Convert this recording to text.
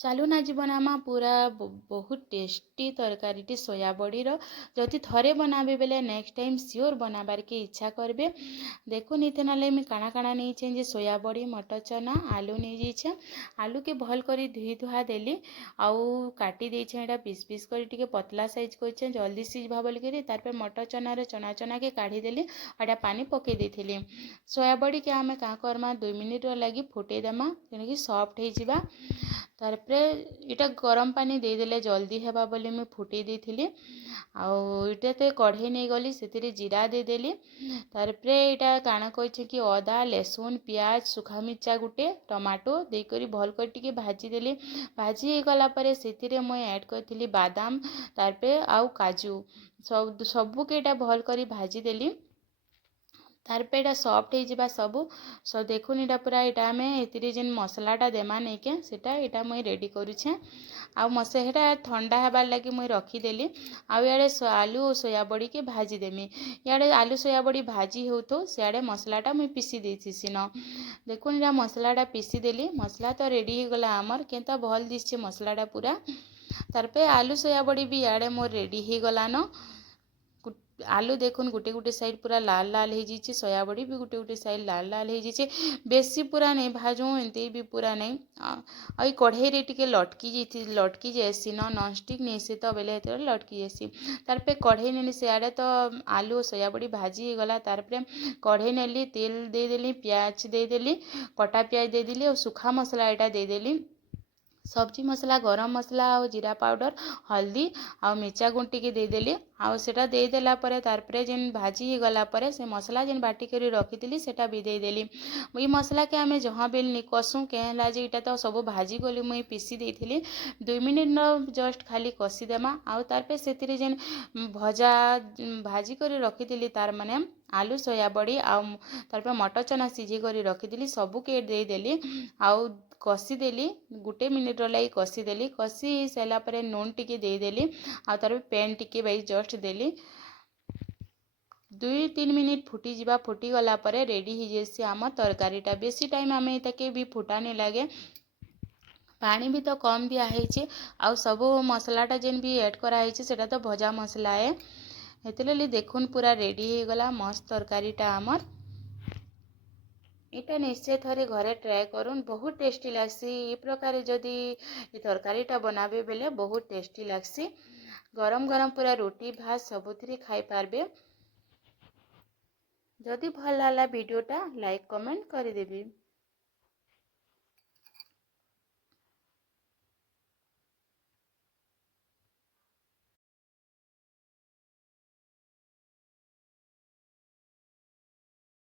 ଚାଲୁନ ଆଜି ବନାମା ପୁରା ବହୁତ ଟେଷ୍ଟି ତରକାରୀଟି ସୋୟା ବଡ଼ିର। ଯଦି ଥରେ ବନାବେ ବେଲେ ନେକ୍ସଟ ଟାଇମ୍ ସିଓର ବନାବାରକେ ଇଚ୍ଛା করবে। দেখুন ইতে নালে আমি কাଣା কাଣା নেইছেন যে সୋୟା বড়ি মটর চনা আলু নেইছে। আলুকে ভাল করে ধুই ধুয়া দেলি আউ কাটি ଦେଇଛେ এটা পিস পিস করে টিকে পতলা সাইজ করছেন জলদি সিঝবা বলিকি তারপর মটর চনারে চনা চনাকে কাढ़ी দেলি এটা পানি পকাই ଦେଇଥିଲି। ସୋୟା ବଡ଼ିକେ ଆମେ କାଁ କର୍ମା 2 ମିନିଟ୍ର ଲାଗି ଫୁଟେଇ ଦେମା ଯେଣିକି ସଫ୍ଟ ହେଇଯିବା। ତାପରେ ଏଇଟା ଗରମ ପାନି ଦେଇଦେଲେ ଜଲ୍ଦି ହେବା ବୋଲି ମୁଁ ଫୁଟେଇ ଦେଇଥିଲି। ଆଉ ଏଇଟା ତ କଢ଼େଇ ନେଇଗଲି ସେଥିରେ ଜିରା ଦେଇଦେଲି। ତାପରେ ଏଇଟା କାଣା କହିଛି କି ଅଦା ଲେସୁନ ପିଆଜ ଶୁଖା ମିର୍ଚା ଗୋଟେ ଟମାଟୋ ଦେଇକରି ଭଲ କରି ଟିକେ ଭାଜିଦେଲି। ଭାଜି ହେଇଗଲା ପରେ ସେଥିରେ ମୁଇଁ ଆଡ଼୍ କରିଥିଲି ବାଦାମ ତାପରେ ଆଉ କାଜୁ ସବୁକେ ଏଇଟା ଭଲ କରି ଭାଜିଦେଲି। ତାରପରେ ଏଇଟା ସଫ୍ଟ ହେଇଯିବା ସବୁ ଦେଖୁନ୍ ଏଇଟା ପୁରା ଏଇଟା ଆମେ ଏଥିରେ ଯେନ୍ ମସଲାଟା ଦେମା ନେଇକେ ସେଟା ଏଇଟା ମୁଇଁ ରେଡ଼ି କରୁଛେ। ଆଉ ସେଟା ଥଣ୍ଡା ହେବାର ଲାଗି ମୁଇଁ ରଖିଦେଲି। ଆଉ ଇଆଡ଼େ ଆଲୁ ଓ ସୋୟା ବଡ଼ିକେ ଭାଜିଦେମି। ଇଆଡ଼େ ଆଲୁ ସୋୟା ବଡ଼ି ଭାଜି ହେଉଥାଉ ସିଆଡ଼େ ମସଲାଟା ମୁଇଁ ପିସି ଦେଇଥିସି ନ। ଦେଖୁନ୍ ଏଇଟା ମସଲାଟା ପିସିଦେଲି ମସଲା ତ ରେଡ଼ି ହେଇଗଲା ଆମର କେନ୍ତା ଭଲ ଦିଶছে ମସଲାଟା ପୁରା। ତାରପରେ ଆଲୁ ସୋୟା ବଡ଼ି ବି ଇଆଡ଼େ ମୋର ରେଡ଼ି ହେଇଗଲାନ। आलू देखुन गुटे गुटे साइड पूरा लाल लाल हो जाइए सोया बड़ी भी गुटे गुटे साइड लाल लाल हो जाइए बेसी पूरा नहीं भाजू एमती भी पूरा नहीं। आई कढ़ई रे टिके लटकी जाएसी नॉन स्टिक नहीं से तो बेले लटकी जाएसी। तारपे कढ़ई नेली सियाड़े तो आलू सोया बड़ी भाजी गला। तारपरे कढ़ई नेली तेल देदेली प्याज देदेली कटा प्याज देदेली और सूखा मसला एटा देदेली सब्जी मसला गरम मसला और जीरा पाउडर हल्दी और मिर्चा गुंड टिके देदेली। आउ सेटा देदेला परे तारपरे जेन भाजी ही गला परे से मसला जेन बाटी करी रखिथिली सेटा भी देदेली। ई मसला के आमे जहाँ बेल नि कसू केला जे इटा तो सब भाजी गली मुई पीसी देइथिली 2 मिनिट न जस्ट खाली कसी देमा। आउ तारपरे सेतिरे जेन भजा भाजी करी रखिथिली तार माने आलू सोया बड़ी आउ तारपरे मटर चना सिझी करी रखिथिली सबू के देदेली आउ कसी देली 1 मिनिट लाई कसी देली। कसी सारा पर नून टिके देदेली आ तार पेन टिके बाई जस्ट देली 2-3 मिनिट फुटी जावा। फुटी गला परे रेडी हो जाएसी आम तरकारीटा। बेसी टाइम आमे ताके भी फुटा नहीं लगे पानी भी तो कम दिया है आउ सब मसलाटा जेन भी ऐड कराई सेटा तो भजा मसला है हेतिरली देखुन पूरा रेडी हो गला मस्त तरकारीटा आमर। इटा निश्चय थरे घरे ट्राए करूँ बहुत टेस्टी लागसी। ये प्रकार जदि तरकारीटा बनाबे बेले बहुत टेस्टी लागसी। गरम गरम पूरा रोटी भात सबुथिरे खाई पारबे। जदि भल लागला वीडियोटा लाइक कमेंट कर देबे।